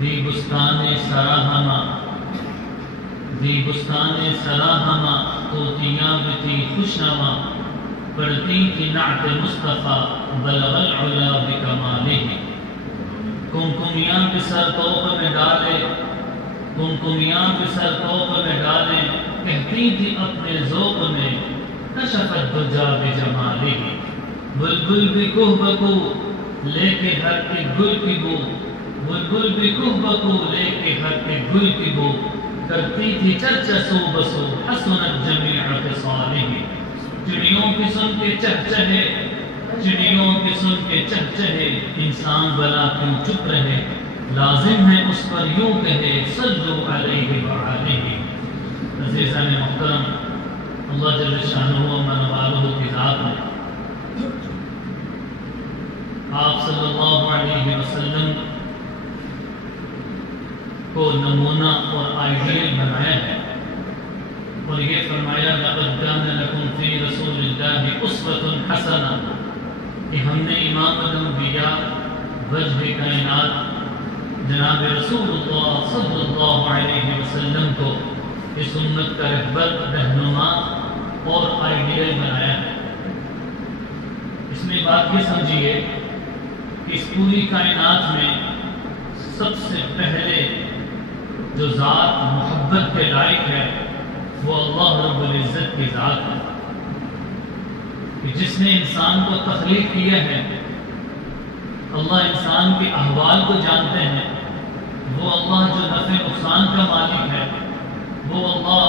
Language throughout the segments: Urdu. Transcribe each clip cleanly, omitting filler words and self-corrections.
دی بستان سراہما توتیاں بتی خوشنما پڑھتی کی نعت مصطفیٰ بلغ العلا بکمالہ کمکمیاں کے سر توپ میں ڈالے کہتی تھی اپنے ذوق میں کشفت دجا بجمالہ بلبل بھی کوہ بکو لے کے ہر ایک گل کی بو کرتی تھی چرچا سو بسو حسنت جمیع خصالہ چڑیوں کی سن کے چہچہے انسان بلا کیوں چپ رہے لازم ہے اس پر یوں کہے صلو علیہ وعلیہ۔ عزیزان محترم، اللہ جل شانہ و منوالہ کی ذات ہے، آپ صلی اللہ علیہ وسلم کو نمونہ اور آئیڈیل بنایا ہے اور یہ فرمایا لقد کان لکم فی رسول اللہ اسوۃ حسنہ کہ ہم نے امام الانبیاء وجہ کائنات جناب رسول اللہ صلی اللہ علیہ وسلم کو اس امت کا رہبر، رہنما اور آئیڈیل بنایا ہے۔ اس میں بات یہ سمجھیے کہ اس پوری کائنات میں سب سے پہلے جو ذات محبت کے لائق ہے وہ اللہ رب العزت کی ذات ہے، کہ جس نے انسان کو تخلیق کیا ہے۔ اللہ انسان کے احوال کو جانتے ہیں، وہ اللہ جو نفع نقصان کا مالک ہے، وہ اللہ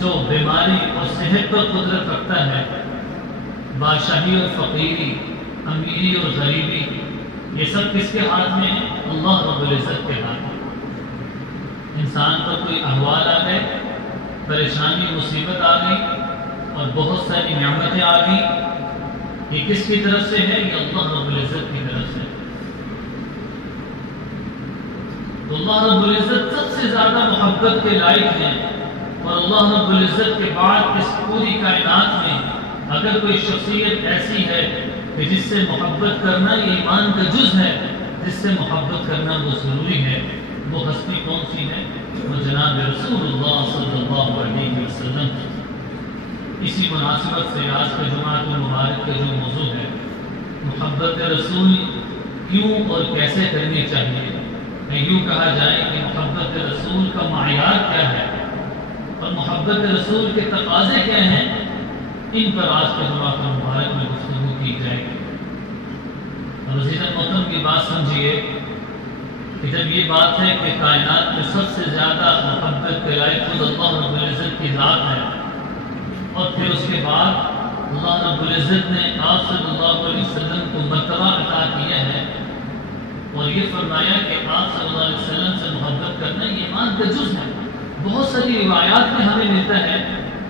جو بیماری اور صحت پر قدرت رکھتا ہے، بادشاہی اور فقیری، امیری اور غریبی، یہ سب کس کے ہاتھ میں ہے؟ اللہ رب العزت کے ہاتھ میں۔ انسان پر کوئی احوال آ گئے، پریشانی مصیبت آ گئی اور بہت ساری نعمتیں آ گئی، یہ کس کی طرف سے ہے؟ یہ اللہ رب العزت کی طرف سے۔ تو اللہ رب العزت سب سے زیادہ محبت کے لائق ہیں، اور اللہ رب العزت کے بعد اس پوری کائنات میں اگر کوئی شخصیت ایسی ہے کہ جس سے محبت کرنا یہ ایمان کا جز ہے، جس سے محبت کرنا وہ ضروری ہے، وہ ہستی کون سی ہے؟ وہ جناب رسول اللہ صلی اللہ علیہ وسلم۔ اسی مناسبت سے آج کا جمعہ مبارک کا جو موضوع ہے، محبت رسول کیوں اور کیسے کرنی چاہیے، یوں کہا جائے کہ محبت رسول کا معیار کیا ہے اور محبت رسول کے تقاضے کیا ہیں، ان پر آج کے جمعہ مبارک میں گفتگو کی جائے گی۔ اور عزیزان محترم کی بات سمجھیے کہ جب یہ بات ہے کہ کائنات میں سب سے زیادہ محبت کے لائق خود اللہ رب العزت کی ذات ہے، اور پھر اس کے بعد اللہ رب العزت نے آپ صلی اللہ علیہ وسلم کو مرتبہ عطا کیا ہے اور یہ فرمایا کہ آپ صلی اللہ علیہ وسلم سے محبت کرنا یہ ایمان کا جز ہے۔ بہت ساری روایات میں ہمیں ملتا ہے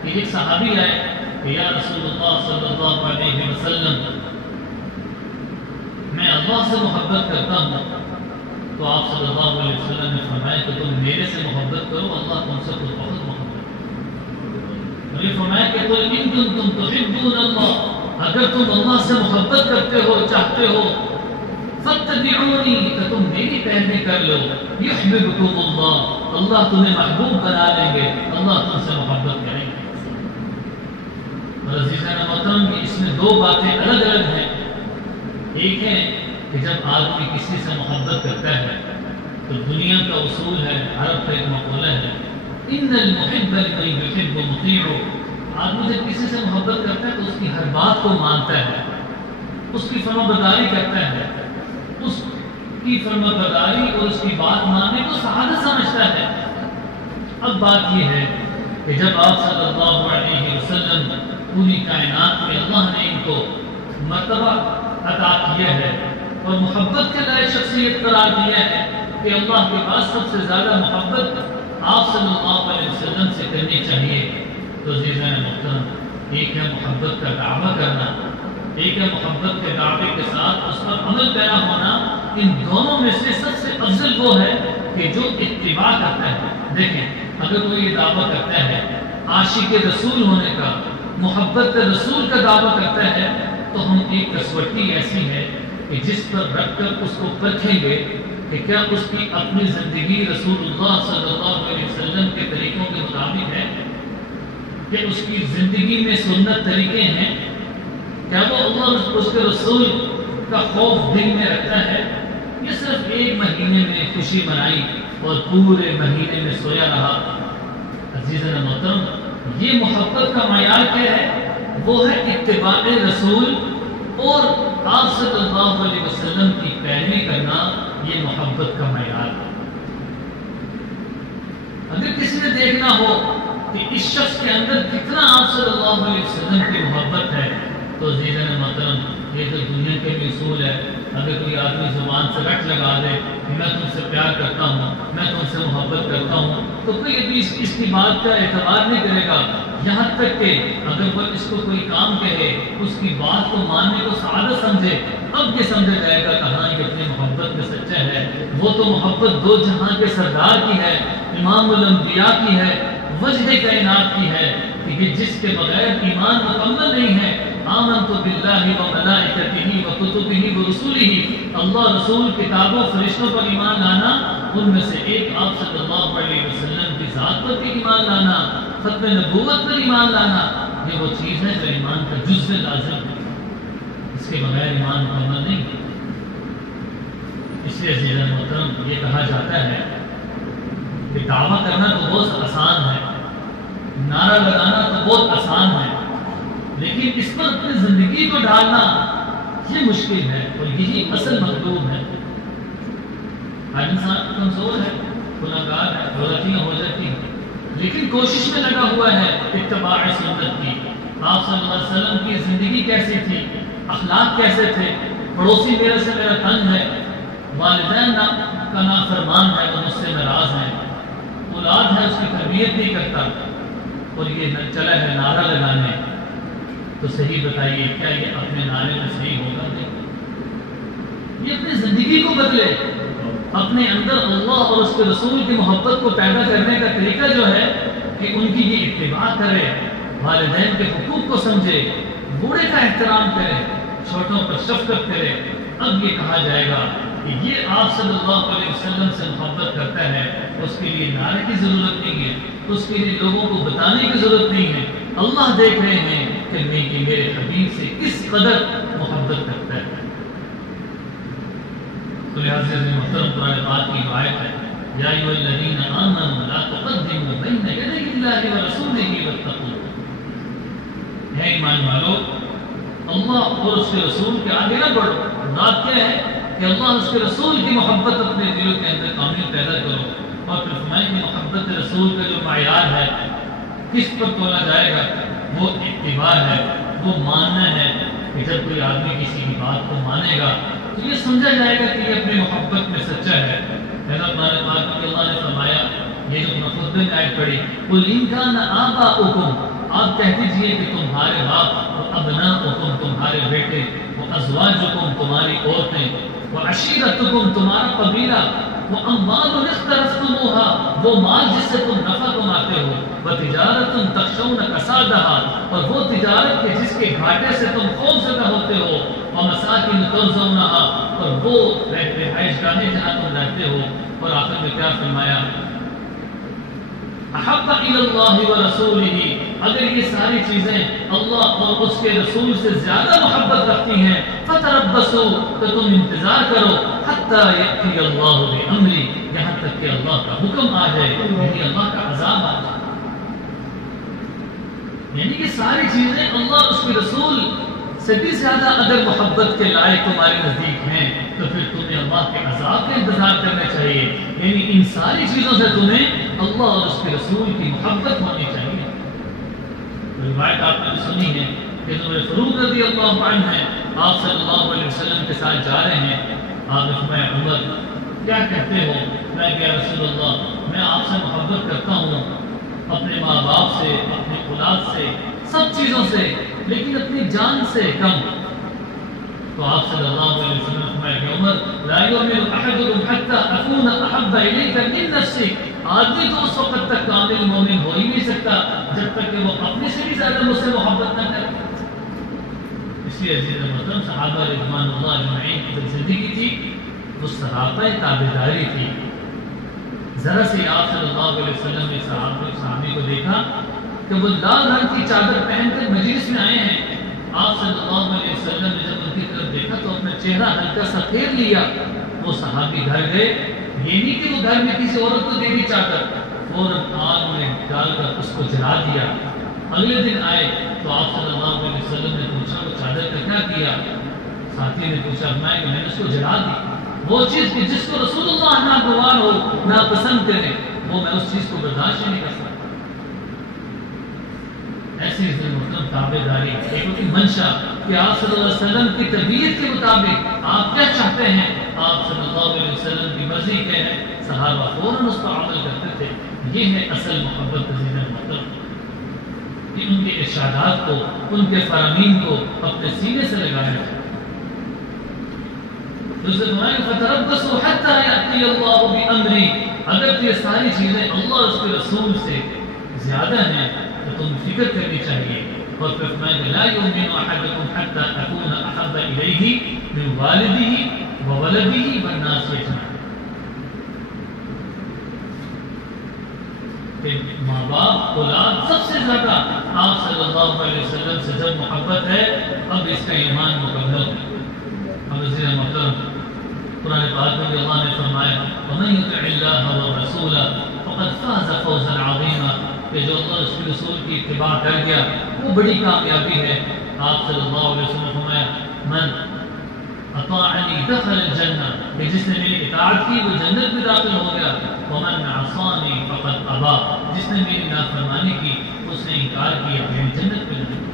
کہ ایک صحابی آئے کہ یا رسول اللہ صلی اللہ علیہ وسلم، میں اللہ سے محبت کرتا ہوں، تو آپ صلی اللہ علیہ وسلم نے فرمایا کہ تم میرے سے محبت کرو، اللہ تم سے خود بہت محبت کرو۔ اور یہ فرمایا کہ قل ان کنتم تحبون اللہ، اگر تم اللہ سے محبت کرتے ہو، چاہتے ہو، فاتبعونی، کہ تم میری پیروی کر لو، یحببکم اللہ، اللہ تمہیں محبوب بنا لیں گے، اللہ تم سے محبت کریں گے۔ اور عزیزان محترم، اس میں دو باتیں الگ الگ ہیں۔ ایک ہے کہ جب آدمی کسی سے محبت کرتا ہے تو دنیا کا اصول ہے، عرب کا ایک مقولہ ہے، ان المحب لمن یحب مطیع، آدمی جب کسی سے محبت کرتا ہے تو اس کی ہر بات کو مانتا ہے، اس کی فرما برداری کرتا ہے، اس کی فرما برداری اور اس کی بات ماننے کو سعادت سمجھتا ہے۔ اب بات یہ ہے کہ جب آپ صلی اللہ علیہ وسلم پوری کائنات میں اللہ نے ان کو مرتبہ عطا کیا ہے اور محبت کے لائق شخصیت قرار دیا ہے کہ اللہ کے پاس سب سے زیادہ محبت آپ صلی اللہ علیہ وسلم سے کرنی چاہیے، تو عزیزان محترم، ایک ہے محبت کا دعویٰ کرنا، ایک ہے محبت کے دعوے کے ساتھ اس پر عمل پیرا ہونا۔ ان دونوں میں سے سب سے افضل وہ ہے کہ جو اتباع کرتا ہے۔ دیکھیں، اگر کوئی یہ دعویٰ کرتا ہے عاشق رسول ہونے کا، محبت رسول کا دعویٰ کرتا ہے، تو ہم ایک کسوٹی ایسی ہے کہ جس پر رکھ کر اس کو پرکھیں گے کہ کیا اس کی اپنی زندگی رسول اللہ صلی اللہ علیہ وسلم کے طریقوں کے مطابق ہے، کہ اس کی زندگی میں سنت طریقے ہیں، کیا وہ اللہ اس کے رسول کا خوف دل میں رکھتا ہے، یہ صرف ایک مہینے میں خوشی منائی اور پورے مہینے میں سویا رہا؟ عزیزاً محترم، یہ محبت کا معیار کیا ہے؟ وہ ہے اتباع رسول اور آپ صلی اللہ علیہ وسلم کی پیروی کرنا، یہ محبت کا معیار ہے۔ اگر کسی نے دیکھنا ہو کہ اس شخص کے اندر کتنا آپ صلی اللہ علیہ وسلم کی محبت ہے، تو عزیزاً محترم، یہ تو دنیا کے بھی اصول ہے۔ اگر کوئی آدمی زبان سے رٹ لگا دے کہ میں تم سے پیار کرتا ہوں، میں تم سے محبت کرتا ہوں، تو کوئی ابھی اس کی بات کا اعتبار نہیں کرے گا، یہاں تک کہ اگر وہ اس کو کوئی کام کہے، اس کی بات کو ماننے کو سعادت سمجھے، اب یہ سمجھا جائے گا کہ ہاں یہ اپنی محبت میں سچا ہے۔ وہ تو محبت دو جہاں کے سردار کی ہے، امام الانبیاء کی ہے، وجہ کائنات کی ہے، کہ جس کے بغیر ایمان مکمل نہیں ہے۔ آمنت باللہ و ملائکتہ و کتبہ و رسولہ، اللہ، رسول، کتابوں، فرشتوں پر ایمان لانا، ان میں سے ایک آپ صلی اللہ علیہ وسلم کی ذات پر بھی ایمان لانا، ختم نبوت پر ایمان لانا، یہ وہ چیز ہے جو ایمان کا جزء لازم ہے، اس کے بغیر ایمان مکمل نہیں ہے۔ اس لیے عزیزاً محترم، یہ کہا جاتا ہے کہ دعویٰ کرنا تو بہت آسان ہے، نعرہ لگانا تو بہت آسان ہے، لیکن اس پر اپنی زندگی کو ڈالنا یہ مشکل ہے، اور یہی اصل مطلوب ہے۔ ہر انسان کمزور ہے، گناہگار ہے، غلطیاں ہو جاتی ہیں، لیکن کوشش میں لگا ہوا ہے اتباع سنت کی۔ آپ صلی اللہ علیہ وسلم کی زندگی کیسی تھی، اخلاق کیسے تھے، پڑوسی میرے سے میرا تنگ ہے، والدین کا نافرمان ہے، وہ مجھ سے ناراض ہیں، اولاد ہے اس کی تربیت نہیں کرتا، اور یہ چلا ہے نعرہ لگانے، تو صحیح بتائیے کیا یہ اپنے نعرے میں صحیح ہوگا؟ نہیں، یہ اپنی زندگی کو بدلے، اپنے اندر اللہ اور اس کے رسول کی محبت کو پیدا کرنے کا طریقہ جو ہے کہ ان کی یہ اتباع کرے، والدین کے حقوق کو سمجھے، بوڑھے کا احترام کرے، چھوٹوں پر شفقت کرے۔ اب یہ کہا جائے گا کہ یہ آپ صلی اللہ علیہ وسلم سے محبت کرتا ہے، اس کے لیے نعرے کی ضرورت نہیں ہے، اس کے لیے لوگوں کو بتانے کی ضرورت نہیں ہے، اللہ دیکھ رہے ہیں کہ میں یہ میرے حبیب سے کس قدر محبت کرتا ہے۔ تو لہٰذا محترم، قرآن پاک کی آیت ہے، یا ایھا الذین آمنوا لا تقدموا بین یدی اللہ ورسولہ واتقوا، ہے ایمان والو، اللہ اور اس کے رسول کے آگے نہ بڑھو۔ مراد کیا ہے کہ اللہ اور اس کے رسول کی محبت اپنے دلوں کے اندر کامل پیدا کرو، اور پھر فرمائیں کہ محبت رسول کا جو معیار ہے کس پر تولا جائے گا، وہ اتباع ہے، وہ ماننا ہے کہ جب کوئی آدمی کسی کی بات کو مانے گا تو یہ سمجھا جائے گا کہ یہ اپنی محبت میں سچا ہے۔ حضرت پاک کہ اللہ نے فرمایا، یہ جو خطبے میں آیت پڑھی، قُلْ إِنْ كَانَ آبَاؤُكُمْ، آپ کہہ دیجئے کہ تمہارے باپ، وَأَبْنَاؤُكُمْ تمہارے بیٹے، وَأَزْوَاجُكُمْ تمہاری عورتیں، وَعَشِيرَتُكُمْ تمہارا قبیلہ، وَأَمْوَالٌ اقْتَرَفْتُمُوهَا وہ مال جس سے تم نفع کماتے ہو، وَتِجَارَةٌ تَخْشَوْنَ كَسَادَهَا اور وہ تجارت کے جس کے گھاٹے سے تم خوف زدہ ہوتے ہو، وَمَسَاكِنُ تَرْضَوْنَهَا اور وہ رہائش گاہیں جہاں تم رہتے ہو۔ اور آخر میں کیا فرمایا، احب الی اللہ ورسولہ، اگر یہ ساری چیزیں اللہ اور اس کے رسول سے زیادہ محبت رکھتی ہیں، فتربصوا تو تم انتظار کرو، حتی یأتی اللہ بامرہ یہاں تک کہ اللہ کا حکم آ جائے، یعنی اللہ کا عذاب آ جائے۔ یعنی کہ ساری چیزیں اللہ اور اس کے رسول سے بھی زیادہ اگر محبت کے لائق تمہارے نزدیک ہیں تو پھر تمہیں اللہ کے عذاب کا انتظار کرنا چاہیے۔ یعنی ان ساری چیزوں سے تمہیں اللہ اور اس کے رسول کی محبت ہونی چاہیے۔ روایت آپ نے سنی ہے کہ حضرت فاروق رضی اللہ عنہ ہیں، آپ صلی اللہ علیہ وسلم کے ساتھ جا رہے ہیں، آپ نے فرمایا عمر کیا کہتے ہو؟ میں کہ یا رسول اللہ میں آپ سے محبت کرتا ہوں، اپنے ماں باپ سے، اپنے اولاد سے، سب چیزوں سے، لیکن اپنی جان سے کم۔ تو آپ صلی اللہ علیہ وسلم نے فرمایا کہ عمر لا یؤمن احدکم حتی اکون احب الیک من نفسک، آدمی تو اس وقت تک کامل مومن ہو ہی نہیں سکتا جب تک کہ وہ اپنے سے بھی زیادہ مجھ سے محبت نہ کرے۔ اس لیے عزیز محترم، صحابہ رضوان اللہ اجمعین کی جو زندگی تھی وہ سراپا تابعداری تھی۔ ذرا سے آپ صلی اللہ علیہ وسلم نے صحابی کو دیکھا کہ وہ لال رنگ کی چادر پہن کر مجلس میں آئے ہیں۔ آپ صلی اللہ علیہ وسلم نے جب ان کی طرف دیکھا تو اپنا چہرہ ہلکا سا پھیر لیا۔ وہ صحابی گھر گئے، یہ نہیں کہ وہ گھر میں کسی عورت کو دے دی چادر، فوراً آگ میں ڈال کر اس کو جلا دیا۔ اگلے دن آئے تو آپ صلی اللہ علیہ وسلم نے پوچھا وہ چادر کا کیا کیا؟ ساتھی نے پوچھا کہ میں نے اس کو جلا دی۔ وہ چیز کہ جس کو رسول اللہ ناگوار ہو، ناپسند کرے، وہ میں اس چیز کو برداشت نہیں کر سکتا۔ ایسی محترم تابعداری ایک ہوتی منشا کہ آپ صلی اللہ علیہ وسلم کی طبیعت کے مطابق آپ کیا چاہتے ہیں، آپ صلی اللہ علیہ وسلم کی مرضی کیا ہے، صحابہ فوراً اس پر عمل کرتے تھے۔ یہ ہے اصل محبت عزیز محترم، کہ ان کے ارشادات کو، ان کے فرامین کو اپنے سینے سے لگایا جائے۔ فَتَرَبَّصُوا حَتَّى يَأْتِيَ اللَّهُ بِأَمْرِهِ، اگر یہ ساری چیزیں اللہ اور اس کے رسول سے زیادہ ہیں تو تم فکر کرنی چاہیے۔ اور پھر فرمایا کہ لا يؤمن احدكم حتى اكون احب اليه من والده وولده والناس اجمعين، کہ ماں باپ اولاد سب سے زیادہ آپ صلی اللہ علیہ وسلم سے جب محبت ہے، اب اس کا ایمان مکمل ہے۔ اب اس لیے محترم قرآن پاک میں اللہ نے فرمایا وَمَن يُطِعِ اللَّهَ وَالرَّسُولَ فَقَدْ فَازَ فَوْزًا عَظِيمًا، کہ جو اللہ اس کے رسول کی اتباع کر گیا وہ بڑی کامیابی ہے۔ آپ صلی اللہ علیہ وسلم نے فرمایا من اطاعنی دخل الجنہ، کہ جس نے میری اطاعت کی وہ جنت میں داخل ہو گیا۔ ومن عصانی فقد ابا، جس نے میری نافرمانی کی اس نے انکار کیا، یعنی جنت میں نہیں۔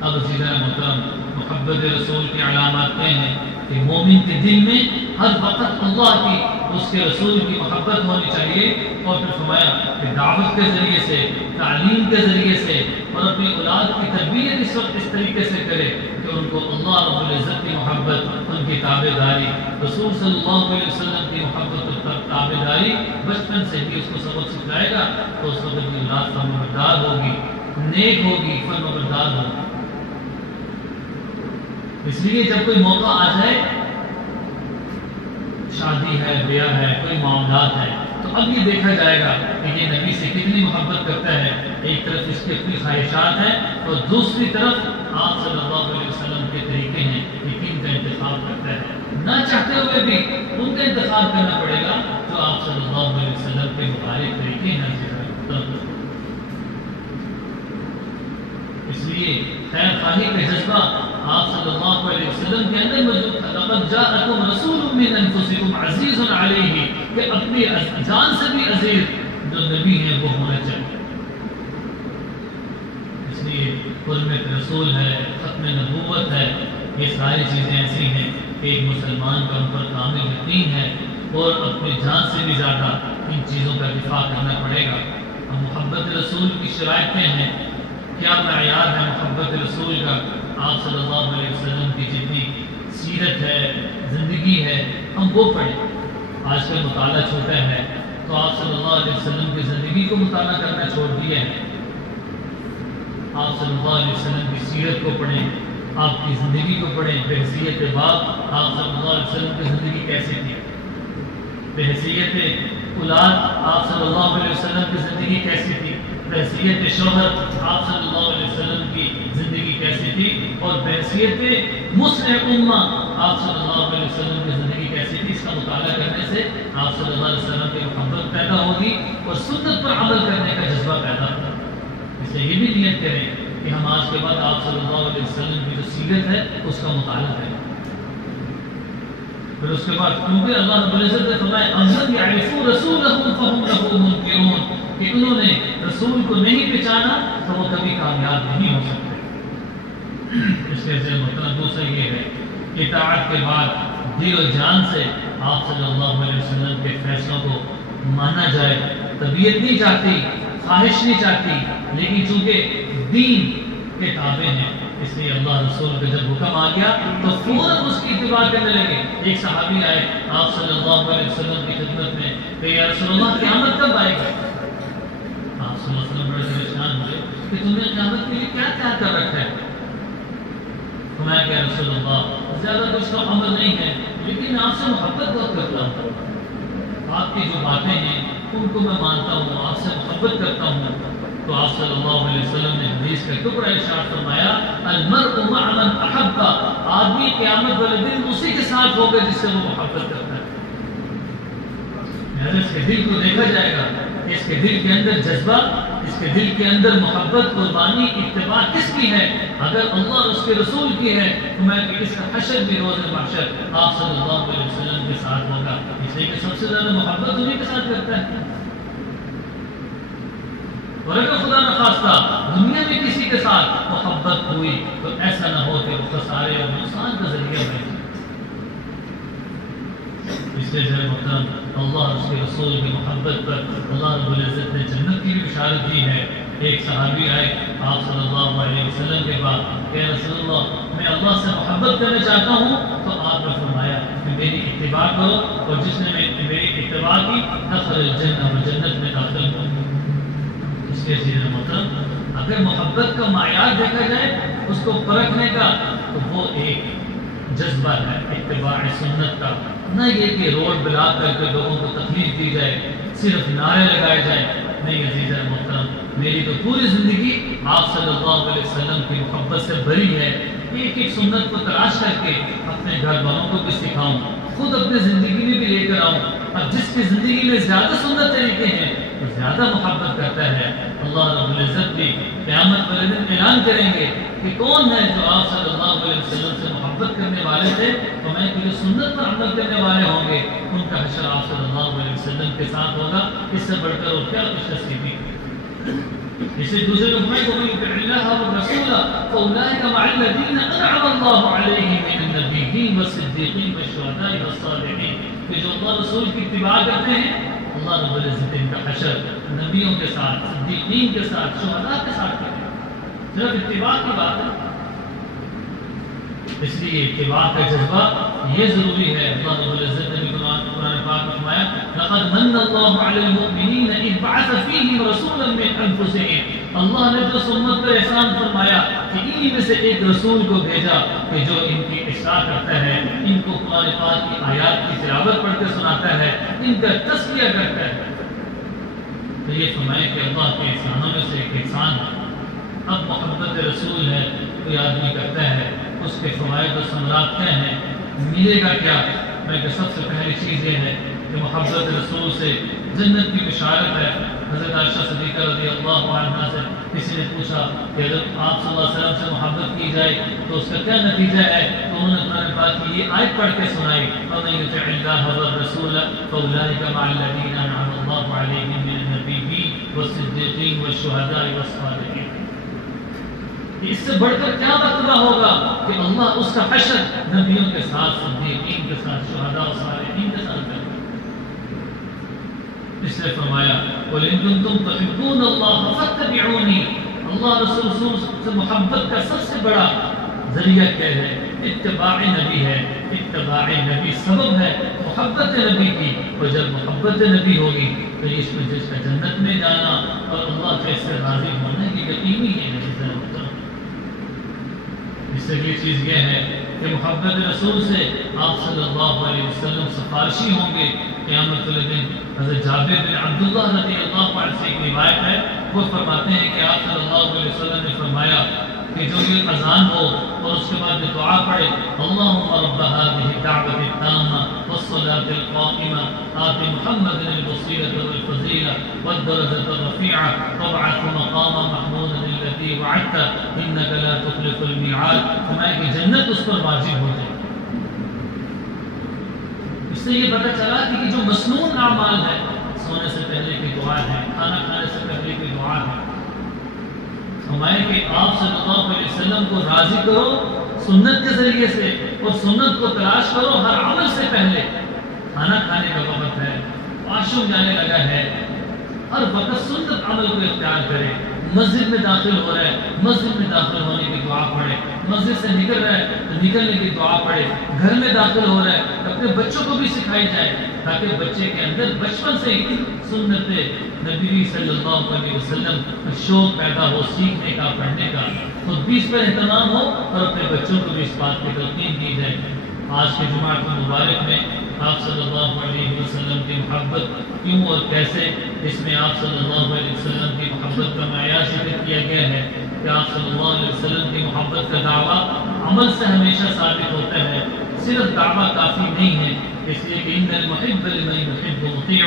اب عزیزان محترم، محبت رسول کی علامات کیا ہیں کہ مومن کے دل میں ہر وقت اللہ کی، اس کے رسول کی محبت ہونی چاہیے۔ اور پھر فرمایا کہ دعوت کے ذریعے سے، تعلیم کے ذریعے سے، اور اپنی اولاد کی تربیت اس وقت اس طریقے سے کرے کہ ان کو اللہ رب العزت کی محبت، ان کی تابعداری، رسول صلی اللہ علیہ وسلم کی محبت اور تابعداری بچپن سے ہی اس کو سبق سکھائے گا تو اس وقت کی اولاد فرمانبردار ہوگی، نیک ہوگی، فرمانبردار ہوگی۔ اس لیے جب کوئی موقع آ جائے، شادی ہے، بیاہ ہے، کوئی معاملات ہے، تو اب یہ دیکھا جائے گا کہ یہ نبی سے کتنی محبت کرتا ہے۔ ایک طرف اس کی اپنی خواہشات ہیں اور دوسری طرف آپ صلی اللہ علیہ وسلم کے طریقے ہیں کہ کن کا انتخاب کرتا ہے۔ نہ چاہتے ہوئے بھی ان کا انتخاب کرنا پڑے گا جو آپ صلی اللہ علیہ وسلم کے مبارک طریقے ہیں۔ اس لیے خیر خواہی کا جذبہ آپ صلی اللہ علیہ وسلم کے اندر موجود تھا۔ لقد جاءکم رسول من انفسکم عزیز علیہ، کہ اپنی جان سے بھی عزیز جو نبی ہے وہ ہونا چاہیے۔ اس لیے حرمت رسول ہے، ختم نبوت ہے، یہ ساری چیزیں ایسی ہیں کہ ایک مسلمان کا ان پر کامل یقین ہے اور اپنی جان سے بھی زیادہ ان چیزوں کا دفاع کرنا پڑے گا۔ اب محبت رسول کی شرائطیں ہیں، کیا معیار ہے محبت رسول کا؟ آپ صلی اللہ علیہ وسلم کی جتنی سیرت ہے، زندگی ہے، ہم وہ پڑھیں۔ آج کل مطالعہ چھوٹا ہے تو آپ صلی اللہ علیہ وسلم کی زندگی کو مطالعہ کرنا چھوڑ دیا ہے۔ آپ صلی اللہ علیہ وسلم کی سیرت کو پڑھیں، آپ کی زندگی کو پڑھیں۔ بحیثیت باپ آپ صلی اللہ علیہ وسلم کی زندگی کیسی تھی؟ بحیثیت اولاد آپ صلی اللہ علیہ وسلم کی زندگی کیسی تھی؟ بحیثیت شوہر آپ صلی اللہ علیہ وسلم کی زندگی کیسی تھی؟ اور بحیثیت مسلم امہ آپ صلی اللہ علیہ وسلم کی زندگی کیسی تھی؟ اس کا مطالعہ کرنے سے آپ صلی اللہ علیہ وسلم کی محبت پیدا ہوگی اور سنت پر عمل کرنے کا جذبہ پیدا ہوگا۔ اس لیے یہ بھی نیت کریں کہ ہم آج کے بعد آپ صلی اللہ علیہ وسلم کی جو سیرت ہے اس کا مطالعہ کریں۔ پھر اس کے بعد کیونکہ اللہ رب العزت نے فرمایا ان یعرفوا رسولهم فهم له منکرون، کہ انہوں نے رسول کو نہیں پہچانا تو وہ کبھی کامیاب نہیں ہو سکتے۔ اس لیے سے مطلب دوسرا یہ ہے اطاعت کے بعد دل و جان سے آپ صلی اللہ علیہ وسلم کے فیصلوں کو مانا جائے۔ طبیعت نہیں چاہتی، خواہش نہیں چاہتی، لیکن چونکہ دین کے تابع ہیں اس لیے اللہ رسول کا جب حکم آ گیا تو فوراً اس کی اتباع کرنے لگے۔ ایک صحابی آئے آپ صلی اللہ علیہ وسلم کی خدمت میں کہ یا رسول اللہ قیامت کب آئے گا؟ آپ صلی اللہ علیہ وسلم بڑے پریشان ہوئے کہ تم نے قیامت کے لیے کیا کیا کر رکھا ہے؟ فرمایا کہ یا رسول اللہ زیادہ کچھ تو عمل نہیں ہے، لیکن میں آپ سے محبت بہت کرتا ہوں، آپ کی جو باتیں ہیں ان کو میں مانتا ہوں، آپ سے محبت کرتا ہوں۔ تو آپ صلی اللہ علیہ وسلم نے حدیث کا ٹکڑا ارشاد فرمایا، المرء مع من احب، آدمی قیامت والے دن اسی کے ساتھ ہوگا جس سے وہ محبت کرتا ہے۔ اس کے دل کو دیکھا جائے گا، اس کے دل کے اندر جذبہ، اس کے دل کے اندر محبت، قربانی، اتباع کس کی ہے؟ اگر اللہ اور اس کے رسول کی ہے تو میں کہ اس کا حشر بھی روز محشر آپ صلی اللہ علیہ وسلم کے ساتھ ہوگا، اس لیے کہ سب سے زیادہ محبت انہیں کے ساتھ کرتا ہے۔ اور اگر خدا نہ خواستہ دنیا میں کسی کے ساتھ محبت ہوئی تو ایسا نہ ہو کہ وہ خسارے اور نقصان کا ذریعہ بنے۔ اس لیے جو محترم، اللہ اور اس کے رسول کی محبت پر اللہ رب العزت نے جنت کی بھی بشارت دی ہے۔ ایک صحابی آئے آپ صلی اللہ علیہ وسلم کے بعد کہ رسول اللہ میں اللہ سے محبت کرنا چاہتا ہوں، تو آپ نے فرمایا کہ میری اتباع کرو، اور جس نے میری اتباع کی دخل الجنہ، وہ جنت میں داخل ہو۔ اس کے سیدھے محترم، اگر محبت کا معیار دیکھا جائے اس کو پرکھنے کا، تو وہ ایک جذبہ ہے اتباع سنت کا، نہ یہ کہ روڈ بلاک کر کے لوگوں کو تکلیف دی جائے، صرف نعرے لگائے جائیں۔ نہیں عزیز محترم، میری تو پوری زندگی آپ صلی اللہ علیہ وسلم کی محبت سے بھری ہے۔ ایک ایک سنت کو تلاش کر کے اپنے گھر والوں کو بھی سکھاؤں، خود اپنے زندگی میں بھی لے کر آؤں۔ اب جس کی زندگی میں زیادہ سنت طریقے ہیں وہ زیادہ محبت کرتا ہے۔ اللہ رب العزت بھی قیامت والے دن اعلان کریں گے کہ کون ہے جو آپ صلی اللہ علیہ وسلم سے محبت کرنے والے تھے، تو میں کہ جو سنت پر عمل کرنے والے ہوں گے ان کا حشر آپ صلی اللہ علیہ وسلم کے ساتھ ہوگا۔ اس سے بڑھ کر اور کیا خوش نصیبی۔ اسے دوسرے لمحے کو بھی کہ اللہ والرسول فاولئک مع الذین انعم اللہ علیہم من النبیین والصدیقین والشہداء والصالحین، کہ جو اللہ رسول کی اتباع کرتے ہیں اللہ رب العزت ان کا حشر نبیوں کے ساتھ، صدیقین کے ساتھ، شہداء کے ساتھ کرتے ہیں۔ صرف اتباع کی بات ہے، اس لیے اتباع کا جذبہ یہ ضروری ہے۔ اللہ رب العزت نے قرآن پاک میں فرمایا لقد من اللہ علی المؤمنین اذ بعث فیہم رسولا من انفسہم، اللہ نے جو امت پر احسان فرمایا کہ انہی میں سے ایک رسول کو بھیجا کہ جو ان کی اصلاح کرتا ہے، ان کو قرآن پاک کی آیات کی تلاوت پڑھ کے سناتا ہے، ان کا تزکیہ کرتا ہے۔ تو یہ فرمائے کہ اللہ کے احسانوں میں سے ایک احسان ہے۔ اب محبت رسول ہے، کوئی آدمی کرتا ہے، اس کے فوائد و ثمرات کیا ہیں، ملے گا کیا؟ میں کہ سب سے پہلی چیز یہ ہے کہ محبت رسول سے جنت کی بشارت ہے۔ حضرت عائشہ صدیقہ رضی اللہ عنہا سے کسی نے پوچھا کہ اگر آپ صلی اللہ علیہ وسلم سے محبت کی جائے تو اس کا کیا نتیجہ ہے؟ تو انہوں نے قرآن پاک کی یہ آیت پڑھ کے سنائی، وَمَن يُطِعِ اللَّهَ وَالرَّسُولَ فَأُولَٰئِكَ مَعَ الَّذِينَ أَنْعَمَ اللَّهُ عَلَيْهِم مِّنَ النَّبِيِّينَ وَالصِّدِّيقِينَ وَالشُّهَدَاءِ وَالصَّالِحِينَ۔ اس سے بڑھ کر کیا مرتبہ ہوگا کہ اللہ اس کا حشر نبیوں کے ساتھ، صدیقین کے ساتھ، شہداء و صالحین کے ساتھ کرے۔ اس نے فرمایا قُلْ إِن كُنتُمْ تُحِبُّونَ اللَّهَ فَاتَّبِعُونِي، اللہ رسول سے محبت کا سب سے بڑا ذریعہ کیا ہے؟ اتباع نبی ہے۔ اتباع نبی سبب ہے محبت نبی کی، اور جب محبت نبی ہوگی تو اس میں جس کا جنت میں جانا اور اللہ کے سے راضی ہونا یہ یقینی ہے۔ اس سے یہ چیز یہ ہے کہ محبت رسول سے آپ صلی اللہ علیہ وسلم سفارشی ہوں گے قیامت والے دن۔ حضرت جابر بن عبداللہ رضی اللہ عنہ سے ایک روایت ہے، وہ فرماتے ہیں کہ آپ صلی اللہ علیہ وسلم نے فرمایا کہ جو یہ اذان ہو اور اس کے بعد یہ دعا پڑھے اللہم رب هذه الدعوة التامة والصلاة القائمة آت محمد الوسيلة والفضيلة والدرجة الرفيعة وابعثه مقاما محمودا الذي وعدته إنك لا تخلف الميعاد، فرمایا کہ جنت اس پر واجب ہو جائے۔ اس سے یہ پتہ چلا کہ جو مسنون اعمال ہے، سونے سے پہلے کی دعا ہے، کھانا کھانے سے پہلے کی دعا ہے، فرمائے کہ آپ صلی اللہ علیہ وسلم کو راضی کرو سنت کے ذریعے سے، اور سنت کو تلاش کرو ہر عمل سے پہلے۔ کھانا کھانے کا وقت ہے، واش روم جانے لگا ہے، ہر وقت سنت عمل کو اختیار کرے۔ مسجد میں داخل ہو رہا ہے، مسجد میں داخل ہونے کی دعا پڑھے، مسجد سے نکل رہا ہے تو نکلنے کی دعا پڑھے، گھر میں داخل ہو رہا ہے اپنے بچوں کو بھی سکھائی جائے تاکہ بچے کے اندر بچپن سے ہی سنت نبی صلی اللہ علیہ وسلم کا شوق پیدا ہو، سیکھنے کا، پڑھنے کا، خود بھی اس پر اہتمام ہو اور اپنے بچوں کو بھی اس بات کی تلقین دی جائے۔ آج کے جمعہ مبارک میں آپ صلی اللہ علیہ وسلم کی محبت کیوں اور کیسے اس میں آپ صلی اللہ علیہ وسلم کی محبت کا معیار ذکر کیا گیا ہے کہ آپ صلی اللہ علیہ وسلم کی محبت کا دعویٰ عمل سے ہمیشہ ثابت ہوتا ہے، صرف دعویٰ کافی نہیں ہے، اس لیے کہ ان المحب لمن يحب مطیع،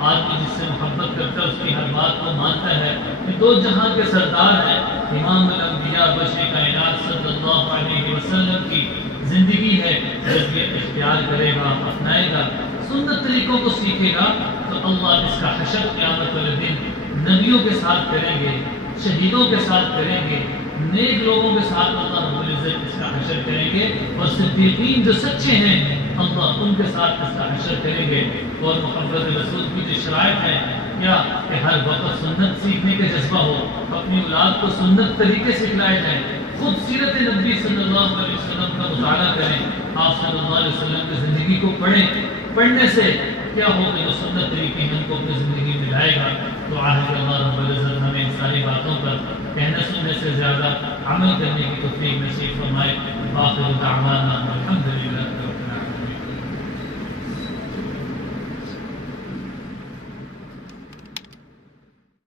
آدمی جس سے محبت کرتا ہے اس کی ہر بات کو مانتا ہے کہ دو جہاں کے سردار ہیں امام الانبیاء بشر کائنات صلی اللہ علیہ وسلم کی زندگی ہے، جب یہ اختیار کرے گا، اپنائے گا، سنت طریقوں کو سیکھے گا تو اللہ اس کا حشر قیامت والے دن نبیوں کے ساتھ کریں گے، شہیدوں کے ساتھ کریں گے، نیک لوگوں کے ساتھ اللہ رب العزت اس کا حشر کریں گے، اور صدیقین جو سچے ہیں اللہ ان کے ساتھ اس کا حشر کریں گے۔ اور محبت رسول کی جو شرائط ہے کیا کہ ہر وقت سنت سیکھنے کا جذبہ ہو، اپنی اولاد کو سنت طریقے سکھلائے جائیں، خود سیرت نبی صلی اللہ علیہ وسلم کا مطالعہ کریں، آپ صلی اللہ علیہ وسلم کی زندگی کو پڑھیں، پڑھنے سے کیا ہوگا جو سنت طریقے ہیں ان کو اپنی زندگی میں لائے گا۔ تو آج اللہ رب العزت ہمیں ان ساری باتوں پر کہنے سننے سے زیادہ عمل کرنے کی توفیق نصیب فرمائے۔ آخر دعوانا الحمدللہ۔